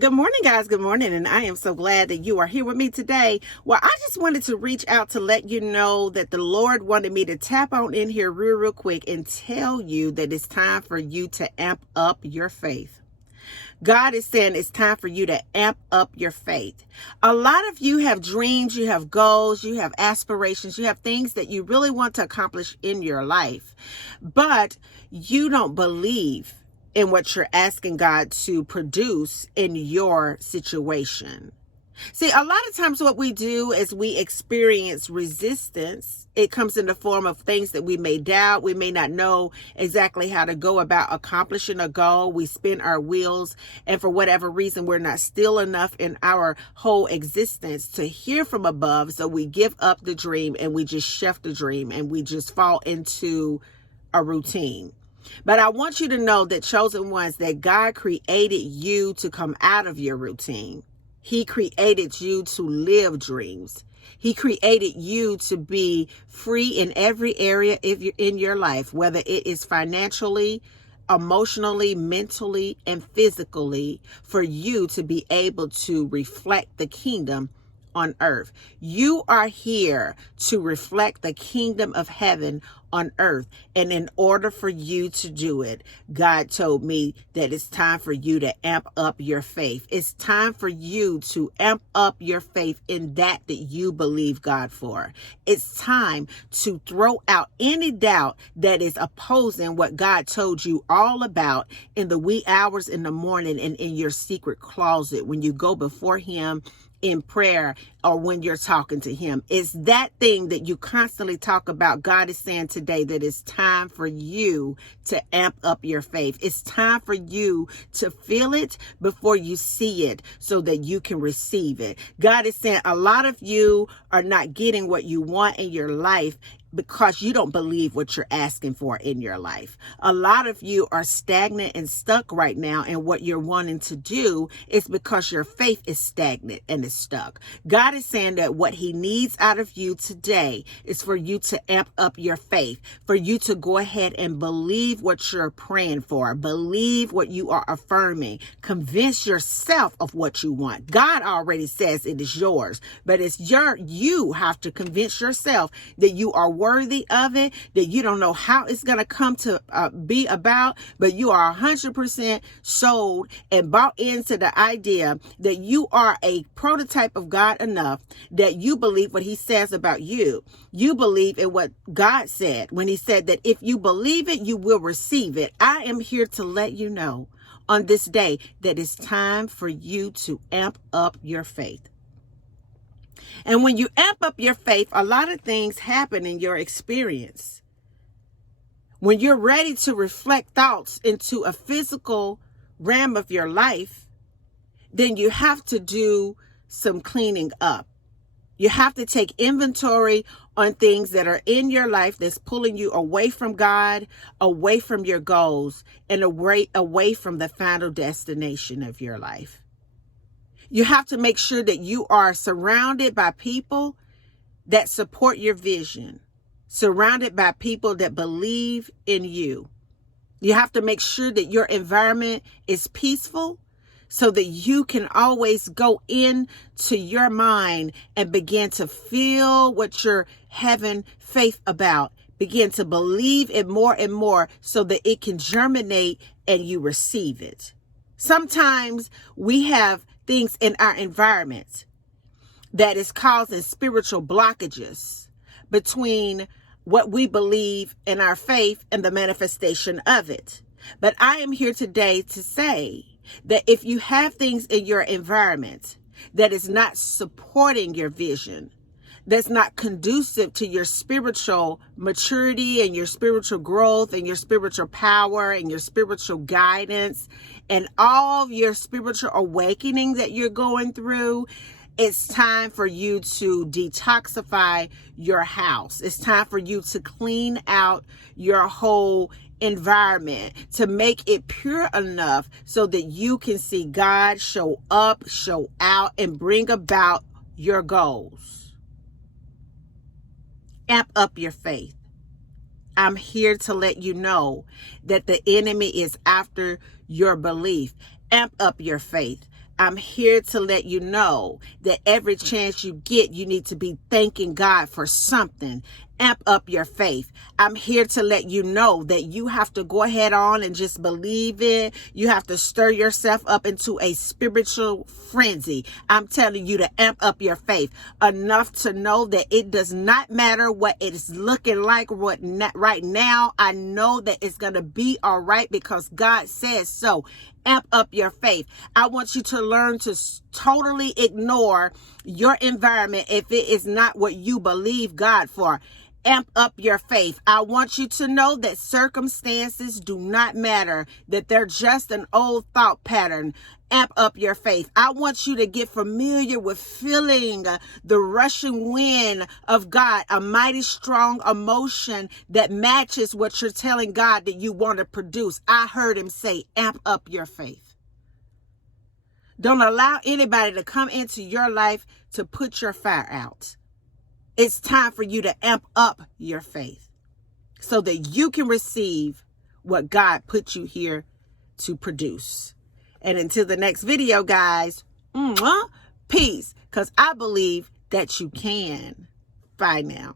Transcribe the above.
Good morning, guys. Good morning. And I am so glad that you are here with me today. Well, I just wanted to reach out to let you know that the Lord wanted me to tap on in here real quick and tell you that it's time for you to amp up your faith. God is saying it's time for you to amp up your faith. A lot of you have dreams, you have goals, you have aspirations, you have things that you really want to accomplish in your life, but you don't believe in what you're asking God to produce in your situation. See, a lot of times what we do is we experience resistance. It comes in the form of things that we may doubt. We may not know exactly how to go about accomplishing a goal. We spin our wheels, and for whatever reason, we're not still enough in our whole existence to hear from above. So we give up the dream and we just chef the dream and we just fall into a routine. But I want you to know that, chosen ones, that God created you to come out of your routine. He created you to live dreams. He created you to be free in every area in your life, whether it is financially, emotionally, mentally, and physically, for you to be able to reflect the kingdom on earth. You are here to reflect the kingdom of heaven on earth. And in order for you to do it, God told me that it's time for you to amp up your faith. It's time for you to amp up your faith in that you believe God for. It's time to throw out any doubt that is opposing what God told you all about in the wee hours in the morning and in your secret closet when you go before Him in prayer or when you're talking to Him. It's that thing that you constantly talk about. God is saying today that it's time for you to amp up your faith. It's time for you to feel it before you see it so that you can receive it. God is saying a lot of you are not getting what you want in your life because you don't believe what you're asking for in your life. A lot of you are stagnant and stuck right now, and what you're wanting to do is because your faith is stagnant and is stuck. God is saying that what He needs out of you today is for you to amp up your faith, for you to go ahead and believe what you're praying for, believe what you are affirming, convince yourself of what you want. God already says it is yours, but you have to convince yourself that you are worthy of it, that you don't know how it's going to come to be about, but you are 100% sold and bought into the idea that you are a prototype of God enough that you believe what He says about you. You believe in what God said when He said that if you believe it, you will receive it. I am here to let you know on this day that it's time for you to amp up your faith. And when you amp up your faith, a lot of things happen in your experience. When you're ready to reflect thoughts into a physical realm of your life, then you have to do some cleaning up. You have to take inventory on things that are in your life that's pulling you away from God, away from your goals, and away from the final destination of your life. You have to make sure that you are surrounded by people that support your vision, surrounded by people that believe in you. You have to make sure that your environment is peaceful so that you can always go into your mind and begin to feel what you're having faith about. Begin to believe it more and more so that it can germinate and you receive it. Sometimes we have things in our environment that is causing spiritual blockages between what we believe in our faith and the manifestation of it. But I am here today to say that if you have things in your environment that is not supporting your vision, that's not conducive to your spiritual maturity and your spiritual growth and your spiritual power and your spiritual guidance and all of your spiritual awakening that you're going through, it's time for you to detoxify your house. It's time for you to clean out your whole environment, to make it pure enough so that you can see God show up, show out, and bring about your goals. Amp up your faith. I'm here to let you know that the enemy is after your belief. Amp up your faith. I'm here to let you know that every chance you get, you need to be thanking God for something. Amp up your faith. I'm here to let you know that you have to go ahead on and just believe it. You have to stir yourself up into a spiritual frenzy. I'm telling you to amp up your faith enough to know that it does not matter what it is looking like right now. I know that it's going to be all right because God says so. Amp up your faith. I want you to learn to totally ignore your environment if it is not what you believe God for. Amp up your faith. I want you to know that circumstances do not matter, that they're just an old thought pattern. Amp up your faith. I want you to get familiar with feeling the rushing wind of God, a mighty strong emotion that matches what you're telling God that you want to produce. I heard him say, amp up your faith. Don't allow anybody to come into your life to put your fire out. It's time for you to amp up your faith so that you can receive what God put you here to produce. And until the next video, guys, peace, because I believe that you can. Bye now.